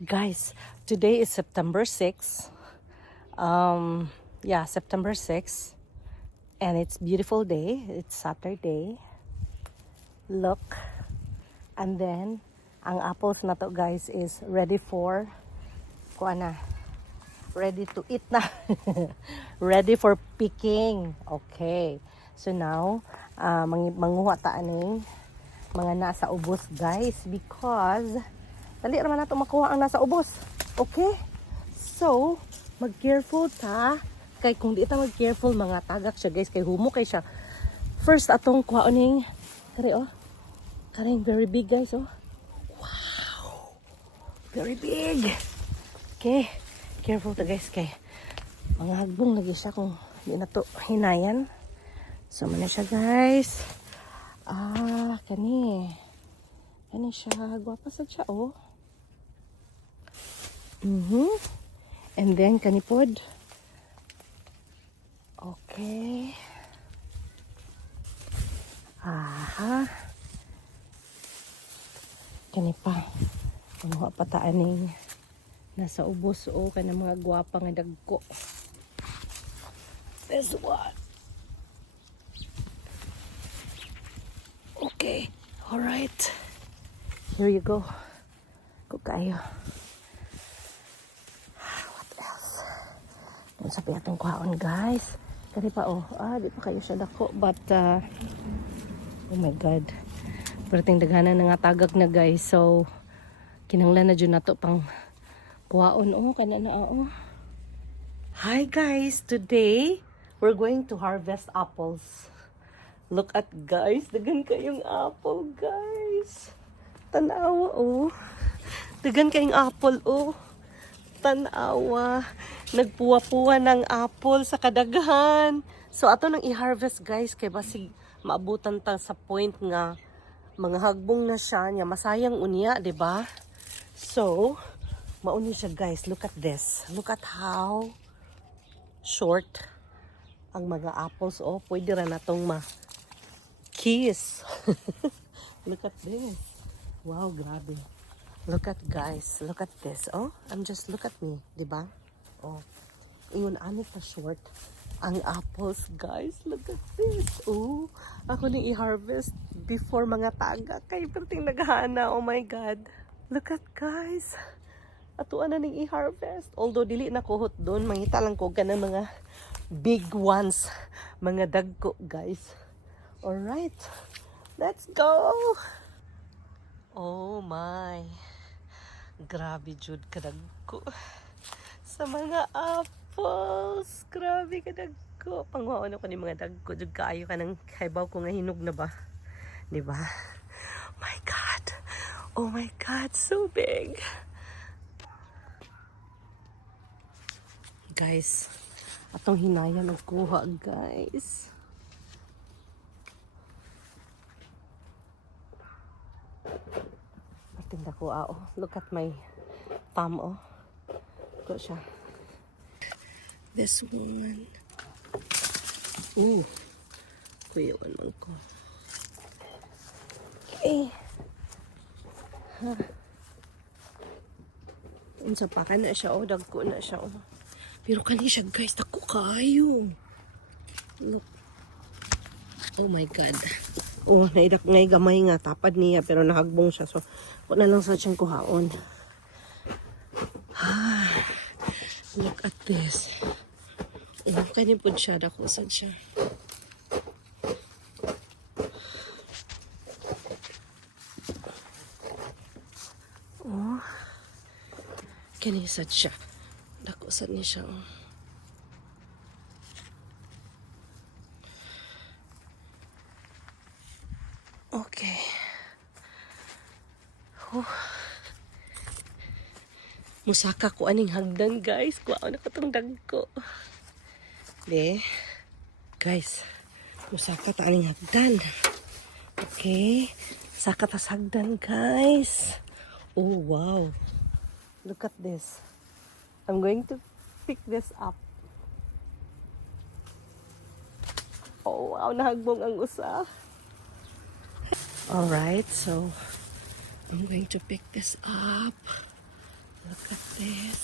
Guys, today is September 6. Yeah, September 6. And it's beautiful day. It's Saturday. Look. And then, ang apples na to guys is ready for, ready to eat na. Ready for picking. Okay. So now, manguha ta aning mga nasa ubos guys because dali naman nato makuha ang nasa ubos. Okay? So, mag-careful ta. Kay kung di ta mag-careful, mga tagak siya guys. Kay humo kay siya. First, atong kuhaoning, kari oh. Karing very big guys oh. Wow! Very big! Okay. Careful ta guys kay mga hagbong lagi siya kung di na to hinayan. So, mana siya guys. Kani siya. Gwapa sad siya oh. And then kanipod. Okay. Kani pa. Ang pataaning nasa ubos o kanang mga gwapa nga dagko. This one. Okay. All right. Here you go. Go kayo. Kung sabi atong kuhaon guys. Kani pa oh. Di pa kayo siya dako. But, oh my God. Perting daghanan na nga tagak na guys. So, kinanglan na dyan na to pang kuhaon. Oh, kana na oh. Hi guys. Today, we're going to harvest apples. Look at guys. Dagan kayong apple guys. Tanawa oh. Dagan kayong apple oh. Tanawa. Nagpuwa-puwa ng apple sa kadaghan. So ato nang i-harvest guys kay basig maabutan ta sa point nga mga hagbong na siya nya masayang unya, 'di ba? So mauni siya guys. Look at this. Look at how short ang mga apples oh. Pwede ra natong kiss. Look at this. Wow, grabe. Look at guys. Look at this. Oh, look at me, 'di ba? Oh, ingon ani pa short ang apples, guys. Look at this. Oh, ako ni i-harvest before mga taga kay perting naghana. Oh my God. Look at guys. Ato na ning i-harvest. Although dili na kuhot doon, mangita lang ko ganang mga big ones, mga dagko, guys. All right. Let's go. Oh my. Grabe jud kadagko. Sa mga apples. Grabe kadagko. Pangwaon ako ni mga dagko. Jud kaayo ka ng kaybaw ko nga hinog na ba? 'Di ba? My God. Oh my God, so big. Guys, atong hinayan og kuha, guys. Tinda ko oh. Look at my thumb oh. Ito siya. This one. Ooh. Kuyawan man ko. Okay. Unsa pa ka na siya oh. Dagko na siya oh. Pero kani siya guys. Dagko kayo. Look. Oh my God. Oh, naidak ngay gamay nga tapad niya pero nahagbong siya. So, wala lang sa siyang kuhaon. Look at this. Oh, kanipod siya. Dako sad siya. Oh. Kanisad siya. Dako sad niya siya. Oh. Okay. Musaka ko aning hagdan guys. Kuha na katong dagko. De. Guys. Musaka ta aning hagdan. Okay. Saka ta sa hagdan guys. Oh wow. Look at this. I'm going to pick this up. Oh wow. Nahagbong ang usa. Alright, so I'm going to pick this up. Look this.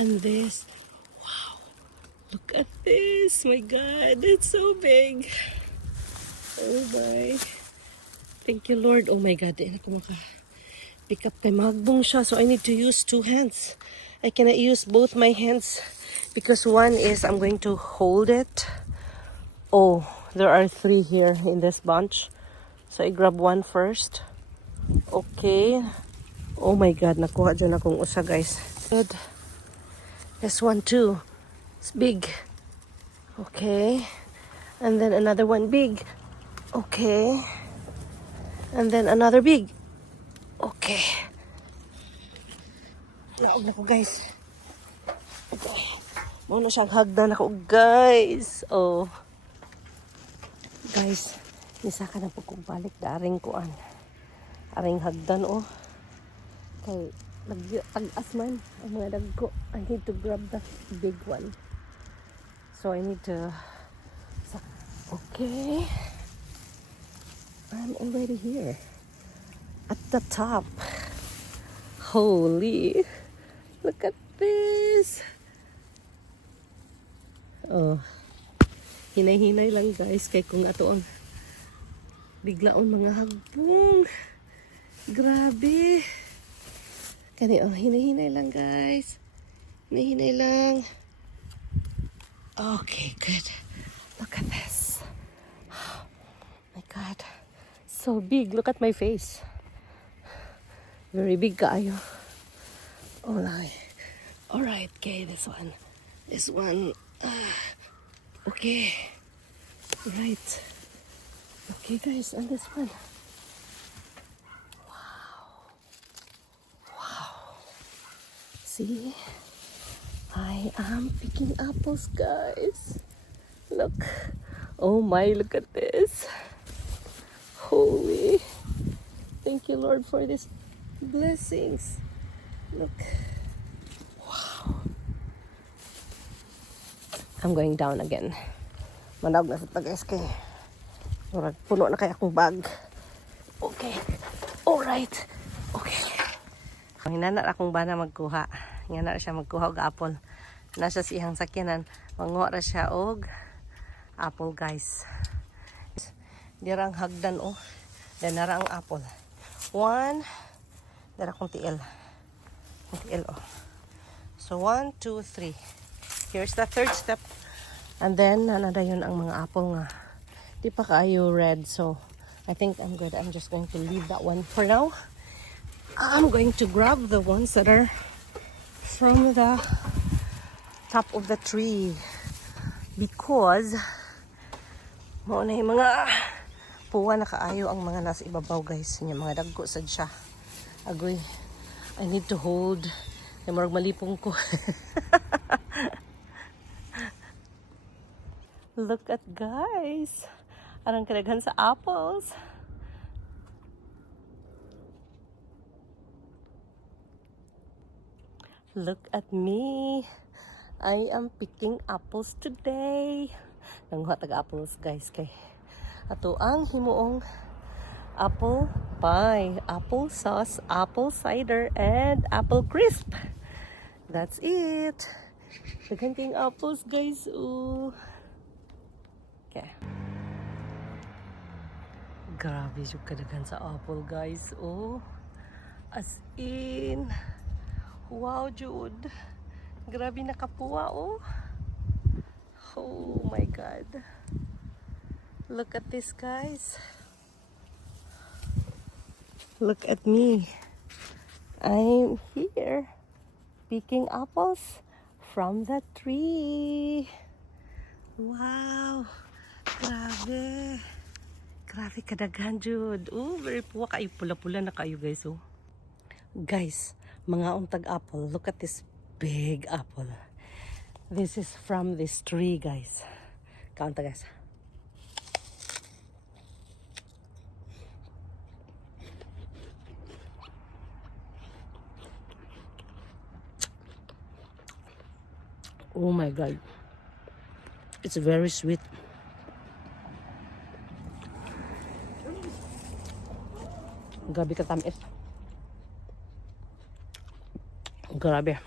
And this. Wow. Look at this. My God. It's so big. Oh my. Thank you, Lord. Oh my God. Di na ko pick up kay magbong siya. So I need to use 2 hands. I cannot use both my hands because one is I'm going to hold it. Oh, there are 3 here in this bunch. So I grab one first. Okay. Oh my God. Nakuha dyan akong usa, guys. Good. This one too. It's big. Okay. And then another one big. Okay. And then another big. Okay. Naog na ko, guys. Okay. Muna siyang hagdan ako, guys. Oh. Guys, nisa ka na po kung balik. Daring kuan. Aring hagdan, oh. Kay, nag-tagas man ang mga dagko. I need to grab the big one. So I need to... Okay. I'm already here. At the top. Holy. Look at this. Oh. Hinay-hinay lang, guys. Kay kung ato ang biglaon mga hagbong. Grabe. Kani, oh. Hinay-hinay lang, guys. Hinay-hinay lang. Okay, good. Look at this. Oh my God. So big. Look at my face. Very big kaayo. Alright. Alright, okay, this one. This one. Okay. Right. Okay, guys, and this one. Wow. Wow. See? I am picking apples, guys. Look. Oh my, look at this. Holy. Thank you, Lord, for this blessings. Look. Wow. I'm going down again. Manawag na sa tagas kay. Murag puno na kay akong bag. Okay. Alright. Okay. Hinana akong bana magkuha. Hinana siya magkuha og apple. Nasa siyang sakyanan. Manguha ra siya og apple, guys. Dirang hagdan, oh. Danara ang apple. 1. Dara kong tiil. Tiil, oh. So 1, 2, 3. Here's the 3rd step. And then, nanada yun ang mga apple nga. Di pa kaayo red. So, I think I'm good. I'm just going to leave that one for now. I'm going to grab the ones that are from the top of the tree. Because, mao na yung mga puwa na kaayo ang mga nasa ibabaw, guys. Yung mga dagko sad siya. Agoy. I need to hold. Ay, marag malipong ko. Look at, guys. Arang kadaghan sa apples. Look at me. I am picking apples today. Nanguha tag-apples, guys, kay ato ang himuong apple pie, apple sauce, apple cider, and apple crisp. That's it. Daghan kayong apples, guys. Ooh. Okay. Grabe yung kadaghan sa apple, guys. Oh. As in. Wow, Jude. Grabe nakapuwa, oh. Oh my God. Look at this, guys. Look at me. I'm here picking apples from the tree. Wow. Grabe. Grabe kadaghan, Jude. Oh, very puwa kayo. Pula-pula na kayo, guys, oh. Guys, mga untag apple. Look at this big apple. This is from this tree, guys. Kaunta, guys. Oh my God. It's very sweet. Gabi ka tamis. Grabe.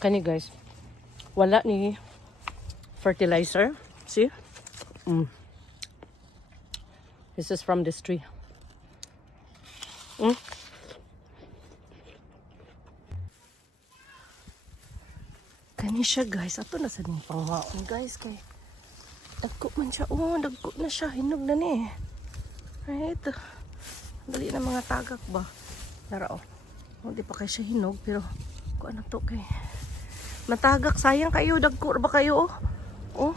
Kani guys, wala ni fertilizer. See? This is from this tree. Kani siya guys. Ato na sa ning pangwaon guys. Kay dagko man siya. Oh, dagko na siya. Hinog na ni. Right. Dali na mga tagak ba? Tara oh. Di pa kayo siya hinog. Pero kung ano to kay matagak. Sayang kayo. Dagko ba kayo oh? Oh.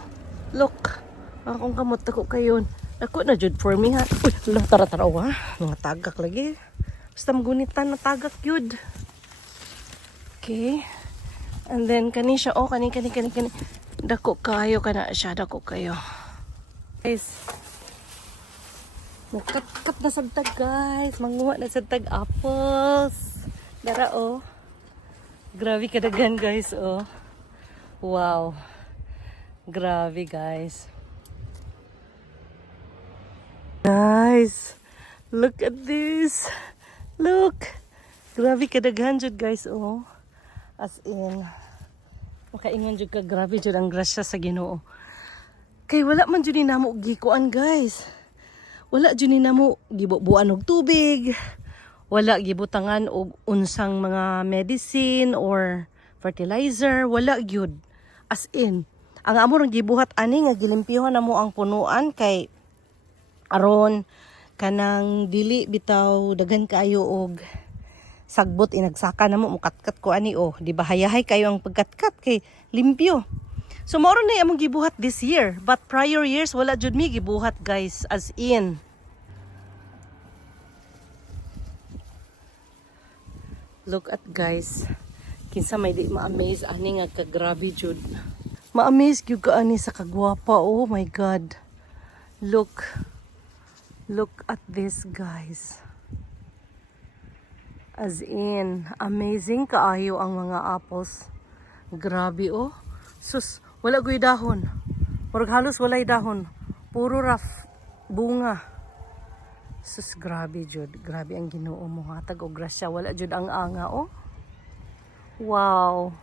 Look. Akong kamot ako kayo. Dagko na jud for me ha. Uy. Tara oh ha. Mga tagak lagi. Basta magunitan na tagak yun. Okay. And then, kani siya. Oh, kani. Dako kayo ka na siya. Dako kayo. Guys. Kat na sagtag, guys. Manguha na sagtag apples. Dara, oh. Grabe kadagan, guys, oh. Wow. Grabe, guys. Guys. Look at this. Look. Grabe kadaghan jud guys, oh. As in, makaingon jud ka, grabe jud ang grasya sa Ginoo. Kay wala man jud ni namo gikuan guys. Wala jud ni namo gibubuan og tubig. Wala gibutangan og unsang mga medicine or fertilizer, wala gyud. As in, ang amo rang gibuhat ani nga gilimpyohan namo ang punuan kay aron kanang dili bitaw daghan kaayo og sagbot inagsaka na mo mukatkat ko ani oh, di ba hayahay kayo ang pagkatkat kay limpyo. So mao na among gibuhat this year, but prior years wala jud mi gibuhat guys, as in. Look at guys. Kinsa may di ma-amaze ani nga kagrabe jud. Ma-amaze gyud ka ani sa kagwapa, oh my god. Look. Look at this guys. As in, amazing kaayo ang mga apples. Grabe oh. Sus, wala goy dahon. Murag halos walay dahon. Puro rough bunga. Sus, grabe jud. Grabe ang Ginoo mo hatag og grasya. Wala jud ang anga oh. Wow.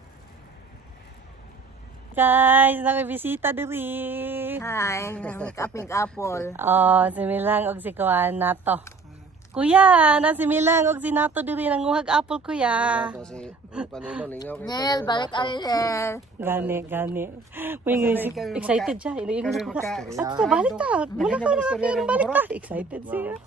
Guys, nakibisita diri. Hi, make apple. Oh, si Milang og si Kuan nato. Kuya, na si Milang og si Nato diri nanguhag apple kuya. Nel, balik ali Nel. Gani. May excited siya. Ino sa kuka. At balik ta. Mula ka na balik ta. Excited siya.